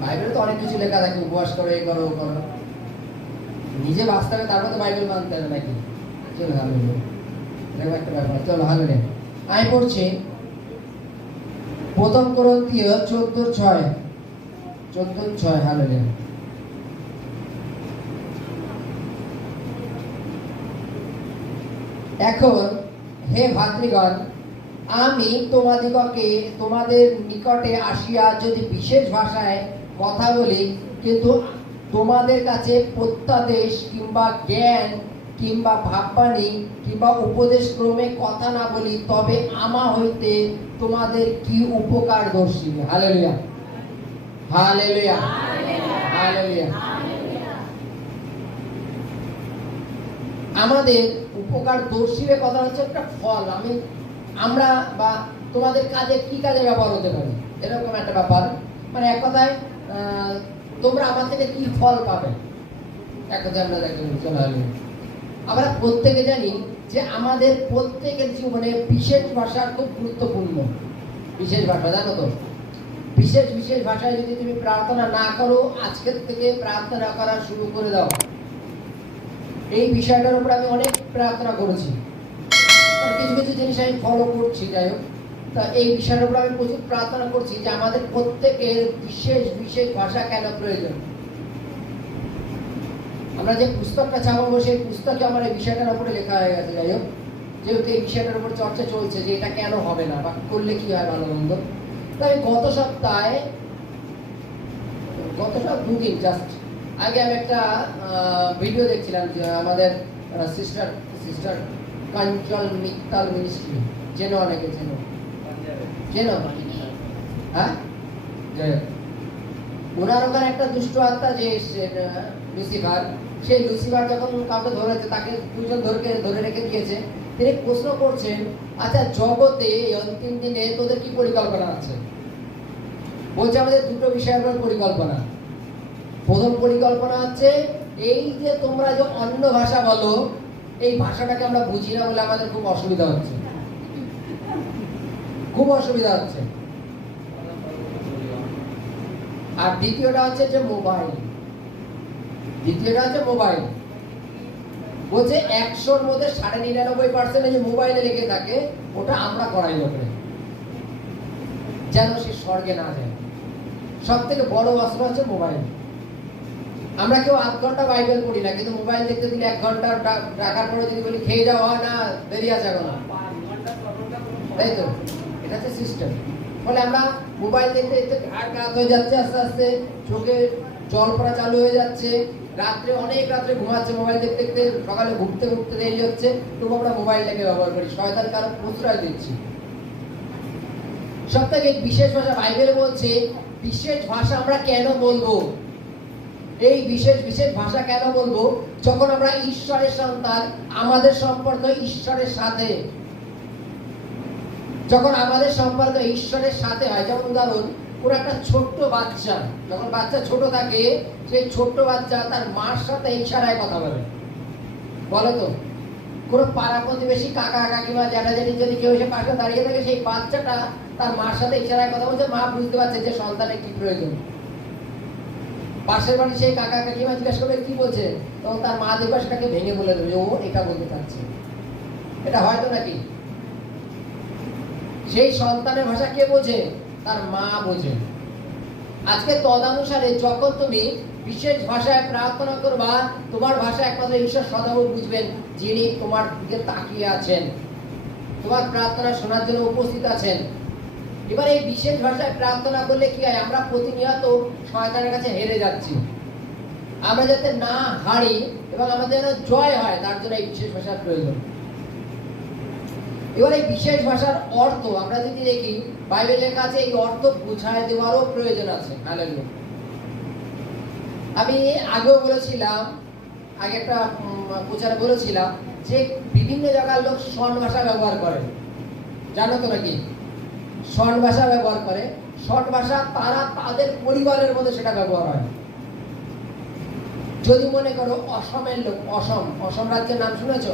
বাইবেলে তো অনেক কিছু লেখা থাকে, উপবাস করো, এই করো, ও করো। নিজে বাস্তবে তারপর তো বাইবেল মানতে হবে নাকি? চলো হালো এরকম একটা ব্যাপার। চলো হালো আমি পড়ছি প্রথম করন্তীয় চোদ্দ ছয়। চোদ্দ ছয় হালো এখন, হে ভাতৃগণ, আমি তোমাদিগকে তোমাদের নিকটে আসিয়া যদি বিশেষ ভাষায় কথা বলি, কিন্তু তোমাদের কাছে প্রত্যাদেশ কিংবা জ্ঞান কিংবা ভাববাণী কিংবা উপদেশ ক্রমে কথা না বলি, তবে আমা হইতে তোমাদের কি উপকার দর্শী? হালেলুয়া। হালেলুয়া। হালেলুয়া। আমাদের উপকার দর্শীর কথা হচ্ছে একটা ফল। আমি, আমরা বা তোমাদের কাজে কি কাজে ব্যবহার হতে পারি? এরকম একটা ব্যাপার। মানে এক কথায় তোমরা আমার থেকে কি ফল পাবে। আমরা প্রত্যেকে জানি যে আমাদের প্রত্যেকের জীবনে বিশেষ ভাষা খুব গুরুত্বপূর্ণ। বিশেষ ভাষা, জানো তো? বিশেষ বিশেষ ভাষায় যদি তুমি প্রার্থনা না করো, আজকের থেকে প্রার্থনা করা শুরু করে দাও। এই বিষয়টার উপর আমি অনেক প্রার্থনা করেছি। কিছু কিছু জিনিস আমি ফলো করছি, যাই হোক। তা এই বিষয়ের উপর আমি প্রচুর প্রার্থনা করছি যে আমাদের প্রত্যেকের বিশেষ বিশেষ ভাষা কেন প্রয়োজন? আমরা যে পুস্তকটা চাপাবো সেই পুস্তকে আমার এই বিষয়টার উপরে লেখা হয়ে গেছে, যাই হোক। যেহেতু এই বিষয়টার উপর চর্চা চলছে যে এটা কেন হবে না, বা করলে কি হয় ভালো মন্দ? তো আমি গত সপ্তাহে, গত সপ্তাহ দুদিন জাস্ট আগে আমি একটা ভিডিও দেখছিলাম যে আমাদের sister sister Kanchal Mittal ministry চেনো অনেকে চেনো হ্যাঁ। ওনার ওখানে একটা দুষ্ট আত্মা যে তাকে ধরে রেখে প্রশ্ন করছেন আচ্ছা জগতে দিনে তোদের কি পরিকল্পনা আছে? বলছে, আমাদের দুটো বিষয়ের উপর পরিকল্পনা। প্রথম পরিকল্পনা হচ্ছে এই যে তোমরা যে অন্য ভাষা বলো, এই ভাষাটাকে আমরা বুঝি না বলে আমাদের খুব অসুবিধা হচ্ছে। খুব অসুবিধা হচ্ছে। আর দ্বিতীয়টা হচ্ছে যে মোবাইল। দ্বিতীয়টা হচ্ছে মোবাইল। বলছে একশোর মধ্যে সাড়ে নিরানব্বই পার্সেন্ট যে মোবাইলে লেগে থাকে, ওটা আমরা করাই লোকে যেন সে স্বর্গে না যায়। সব থেকে বড় অস্ত্র হচ্ছে মোবাইল। আমরা কেউ আধ ঘণ্টা বাইবেল পড়ি না, কিন্তু মোবাইল দেখতে দিলে এক ঘণ্টা ডাকার পরে যদি বলি খেয়ে যাওয়া হয় না, বেরিয়ে আসা না তাই তো? হচ্ছে সিস্টেম ফলে আমরা মোবাইল হয়ে যাচ্ছে আস্তে আস্তে, চোখে জল পড়া চালু হয়ে যাচ্ছে, রাত্রে অনেক রাত্রে ঘুমাচ্ছে মোবাইল দেখতে দেখতে, সকালে দেরি হচ্ছে, তবু আমরা মোবাইলটাকে ব্যবহার করি, শয়তান কারও প্রশ্রয় দিচ্ছি। সব থেকে বিশেষ ভাষা বাইবেলে বলছে, বিশেষ ভাষা আমরা কেন বলব? এই বিশেষ বিশেষ ভাষা কেন বলব? যখন আমরা ঈশ্বরের সন্তান, আমাদের সম্পর্ক ঈশ্বরের সাথে। যখন আমাদের সম্পর্ক ঈশ্বরের সাথে হয়, যেমন উদাহরণ কোনো একটা ছোট্ট বাচ্চা, যখন বাচ্চা ছোট থাকে, সেই ছোট্ট বাচ্চা তার মার সাথে ইশারায় কথা বলে। বলো তো, কোনো পাড়া প্রতিবেশী কাকা, কাকিমা জ্যাঠা জেঠি যদি কেউ এসে পাশে দাঁড়িয়ে থাকে, সেই বাচ্চাটা তার মার সাথে ইশারায় কথা বলছে, মা বুঝতে পারছে যে সন্তানের কি প্রয়োজন। পাশের বাড়ি সেই কাকা, কাকিমা জিজ্ঞাসা করবে কি বলছে? তখন তার মা দেখবে সেটাকে ভেঙে বলে দেবে, ও, এটা বলতে চাচ্ছে। এটা হয়তো নাকি? সেই সন্তানের ভাষা কে বোঝে? তার মা বোঝে। আজকে তদানুসারে যখন তুমি বিশেষ ভাষায় প্রার্থনা করবা, তোমার ভাষা একমাত্র ঈশ্বর সদাও বুঝবেন, যিনি তোমার দিকে তাকিয়ে আছেন। তোমার প্রার্থনা শোনার জন্য উপস্থিত আছেন। এবার এই বিশেষ ভাষায় প্রার্থনা করলে কি হয়? আমরা প্রতিনিয়ত শয়তানের কাছে হেরে যাচ্ছি। আমরা যাতে না হারি এবং আমাদের জয় হয়, তার জন্য এই বিশেষ ভাষার প্রয়োজন। এবার এই বিশেষ ভাষার অর্থ আমরা যদি দেখি বাইবেলের কাছে এই অর্থ বুঝায় দেওয়ারও প্রয়োজন আছে আমি আগেও বলেছিলাম, আগে একটা প্রচারে বলেছিলাম যে বিভিন্ন জায়গার লোক স্বর্ণ ভাষা ব্যবহার করে। জানো তো নাকি শর্ট ভাষা ব্যবহার করে। শর্ট ভাষা তারা তাদের পরিবারের মধ্যে সেটা ব্যবহার হয়। যদি মনে করো অসমের লোক, অসম অসম রাজ্যের নাম শুনেছ?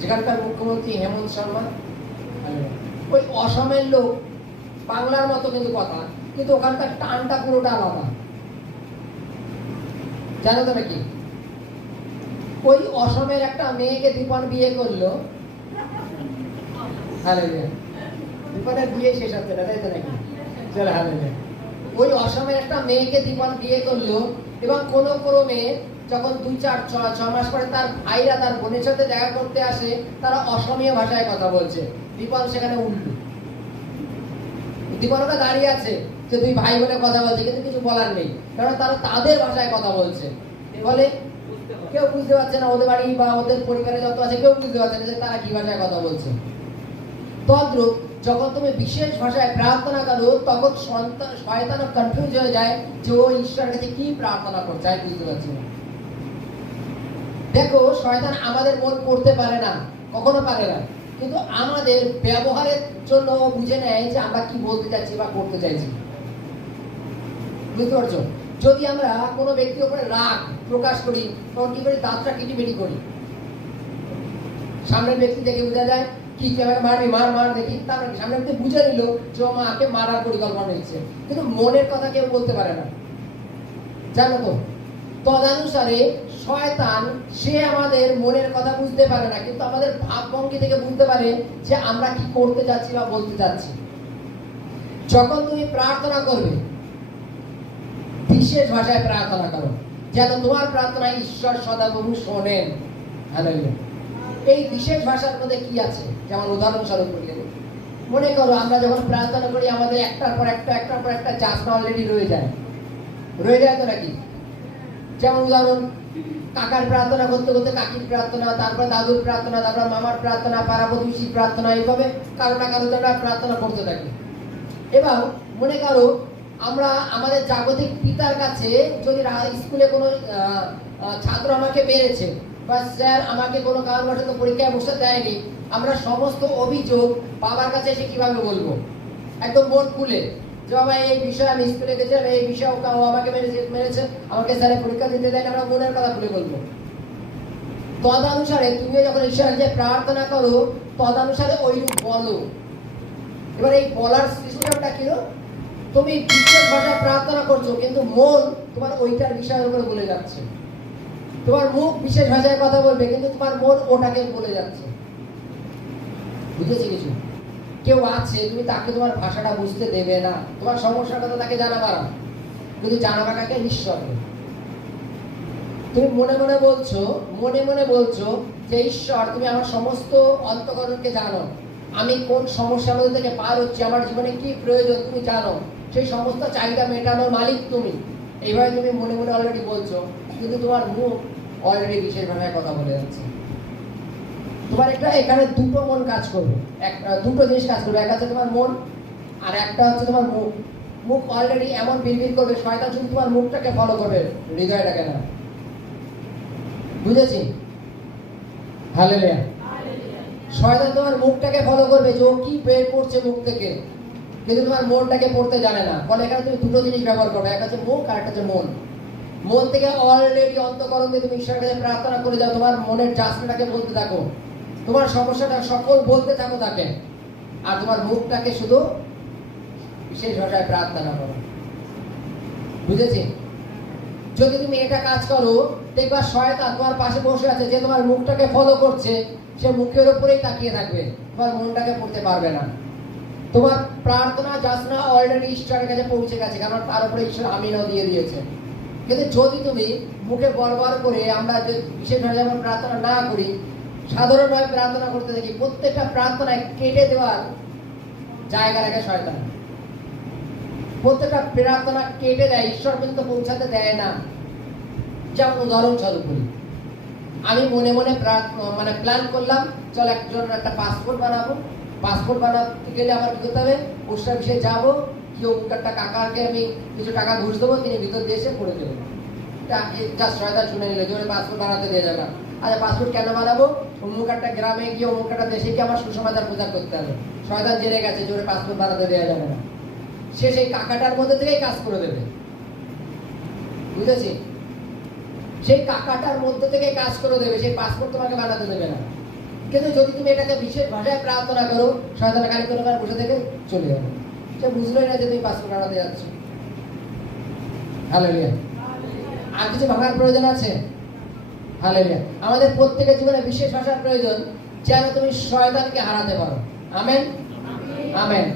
যেখানকার মুখ্যমন্ত্রী হেমন্ত শর্মা, ওই অসমের লোক, বাংলার মতো কিন্তু কথা, কিন্তু ওখানকার টানটা পুরোটা আলাদা। জানো তো নাকি ওই অসমের একটা মেয়েকে দীপন বিয়ে করল। দীপনের বিয়ে শেষ হচ্ছে না, তাই তো নাকি? ওই অসমের একটা মেয়েকে দীপন বিয়ে করল এবং কোনো কোনো মেয়ে যখন দুই চার ছ মাস পরে তার ভাইরা তার বোনের সাথে দেখা করতে আসে, তারা অসমীয় ভাষায় কথা বলছে। দীপন সেখানে উল্টো দীপনটা দাঁড়িয়ে আছে, যে দুই ভাই বোনে কথা বলছে, কিন্তু কিছু বলার নেই, কারণ তারা তাদের ভাষায় কথা বলছে। ফলে কেউ বুঝতে পারছে না ওদের বাড়ি বা ওদের পরিবারে যত আছে, কেউ বুঝতে পারছে না যে তারা কি ভাষায় কথা বলছে। তদ্রূপ যখন তুমি বিশেষ ভাষায় প্রার্থনা করো, তখন সন্তান শয়তান কনফিউজ হয়ে যায় যে ও ঈশ্বরের কাছে কি প্রার্থনা করছে, আমি বুঝতে পারছি না। দেখো, শয়তান আমাদের মন পড়তে পারে না, কখনো পারে না। কিন্তু আমাদের ব্যবহারের জন্য বুঝে নেয় যে আমরা কি বলতে চাইছি বা করতে চাইছি। বুঝতে পারছ? যদি আমরা কোনো ব্যক্তির উপরে রাগ প্রকাশ করি, তখন কি করি? দাঁতটা কিটিমিটি করি। সামনের ব্যক্তি দেখে বোঝা যায়, কি ক্যামেরা মারবি, মার মার দেখি তারপরে সামনে ব্যক্তি বুঝে নিল যে ও মাকে মারার পরিকল্পনা নিচ্ছে। কিন্তু মনের কথা কেউ বলতে পারে না। জানো তো? তদানুসারে শয়তান, সে আমাদের মনের কথা বুঝতে পারে না, কিন্তু আমাদের ভাবভঙ্গি থেকে বুঝতে পারে যে আমরা কি করতে যাচ্ছি বা বলতে যাচ্ছি। যখন তুমি প্রার্থনা করবে, বিশেষ ভাষায় প্রার্থনা করো, যেন তোমার প্রার্থনা ঈশ্বর সদাপ্রভু শোনেন। এই বিশেষ ভাষার মধ্যে কি আছে? যেমন উদাহরণস্বরূপ দিই। মনে করো, আমরা যখন প্রার্থনা করি, আমাদের একটার পর একটা, একটার পর একটা চাষনা অলরেডি রয়ে যায়। রয়ে যায় তো নাকি? যেমন উদাহরণ কাকার প্রার্থনা করতে করতে কাকির প্রার্থনা, তারপর দাদুর প্রার্থনা, তারপর মামার প্রার্থনা, পাড়া প্রতিবেশীর প্রার্থনা, এইভাবে কারও না কারও আমরা প্রার্থনা করতে থাকি। এবং মনে করো, আমরা আমাদের জাগতিক পিতার কাছে যদি স্কুলে কোনো ছাত্র আমাকে মেরেছে বা স্যার আমাকে কোনো কারণবশত পরীক্ষায় বসে দেয়নি, আমরা সমস্ত অভিযোগ বাবার কাছে এসে কীভাবে বলব? একদম মন খুলে। যে বাবা এই বিষয়ে আমি স্কুলে গেছিলাম, এই বিষয়ে ওকে- ও আমাকে মেরেছে মেরেছে। আমাকে স্যারে পরীক্ষা দিতে দেয়নি আমরা মনের কথা খুলে বলব। তদানুসারে তুমিও যখন ঈশ্বরের যে প্রার্থনা করো, তদানুসারে ওইরূপ বলো। এবার এই বলার সিস্টেমটা কি তুমি বিশেষ ভাষায় প্রার্থনা করছ, কিন্তু মন তোমার ওইটার বিষয়ের উপরে বলে যাচ্ছে। তোমার মুখ বিশেষ ভাষায় কথা বলবে, কিন্তু তোমার মন ওটাকে বলে যাচ্ছে। বুঝেছি কিছু? কেউ আছে, তুমি তাকে তোমার ভাষাটা বুঝতে দেবে না। তোমার সমস্যার কথা তাকে জানাবা না। কিন্তু জানাবা কাকে? তুমি মনে মনে বলছো, মনে মনে বলছো যে, ঈশ্বর, তুমি আমার সমস্ত অন্তকরণকে জানো। আমি কোন সমস্যার মধ্যে থেকে পার হচ্ছি, আমার জীবনে কি প্রয়োজন তুমি জানো। সেই সমস্ত চাহিদা মেটানোর মালিক তুমি। এইভাবে তুমি মনে মনে অলরেডি বলছো। কিন্তু তোমার মুখ অলরেডি বিশেষভাবে কথা বলে যাচ্ছে। তোমার একটা এখানে দুটো মন কাজ করবে। একটা দুটো জিনিস কাজ করবে। একটা হচ্ছে তোমার মন আর একটা হচ্ছে তোমার মুখ। মুখ অলরেডি এমন বিড়বিড় করবে শয়তান শুধু তোমার মুখটাকে ফলো করবে হৃদয়টাকে না। বুঝেছি? হালেলুয়া শয়তান তোমার মুখটাকে ফলো করবে যে ও কি বের করছে মুখ থেকে। কিন্তু তোমার মনটাকে পড়তে জানে না। ফলে এখানে তুমি দুটো জিনিস ব্যবহার করবে একটা হচ্ছে মুখ আর একটা হচ্ছে মন। মন থেকে অলরেডি অন্তকরণ দিয়ে তুমি ঈশ্বরের কাছে প্রার্থনা করে যাও তোমার মনের জাসনাটাকে বলতে থাকো। তোমার সমস্যাটা সকল বলতে থাকো তাকে। আর তোমার মুখটাকে শুধু বিশেষ ভাষায় প্রার্থনা করো। বুঝেছি? যদি তুমি এটা কাজ করো, দেখবা শয়তান তোমার পাশে বসে আছে, যে তোমার মুখটাকে ফলো করছে, সে মুখের উপরেই তাকিয়ে থাকবে। তোমার মনটাকে পড়তে পারবে না। তোমার প্রার্থনা যাচনা অলরেডি ঈশ্বরের কাছে পৌঁছে গেছে, কারণ তার উপরে ঈশ্বর আমিনও দিয়ে দিয়েছে। কিন্তু যদি তুমি মুখে বরবার করে আমরা বিশেষভাবে যেমন প্রার্থনা না করি সাধারণভাবে প্রার্থনা করতে দেখি, প্রত্যেকটা প্রার্থনায় কেটে দেওয়ার জায়গা রাখে শয়তান। প্রত্যেকটা প্রার্থনা কেটে দেয়, ঈশ্বর পর্যন্ত পৌঁছাতে দেয় না। যেমন উদাহরণস্বরূপ বলি। আমি মনে মনে মানে প্ল্যান করলাম, চল একজন একটা পাসপোর্ট বানাবো। পাসপোর্ট বানাতে গেলে আমার কি করতে হবে? পোস্ট অফিসে যাব, কি একটা কাকাকে আমি কিছু টাকা ঘুষ দেবো, তিনি ভিতর দিয়ে এসে করে দেবেন জাস্ট শয়তান শুনে নিলে, যে পাসপোর্ট বানাতে দিয়ে যাবে না আচ্ছা পাসপোর্ট কেন বানাবো? অমুক একটা গ্রামে গিয়ে অমুক একটা দেশে গিয়ে আমার সুসমাচার প্রচার করতে হবে। শয়তান জেনে গেছে, জোরে পাসপোর্ট বানাতে দেওয়া যাবে না। সে সেই কাকাটার মধ্যে থেকেই কাজ করে দেবে। বুঝেছি? সেই কাকাটার মধ্যে থেকে কাজ করে দেবে, সেই পাসপোর্ট তোমাকে বানাতে দেবে না। কিন্তু যদি তুমি এটাকে বিশেষ ভাষায় প্রার্থনা করো, শয়তান খালি করে ওখানে বসে থেকে চলে যাবে। সে বুঝলোই না যে তুমি পাসপোর্ট হারাতে যাচ্ছ। হালেলুয়া আর কিছু ভাঙার প্রয়োজন আছে? হালেলুয়া। আমাদের প্রত্যেকের জীবনে বিশেষ ভাষার প্রয়োজন যেন তুমি শয়তানকে হারাতে পারো। আমেন? আমেন।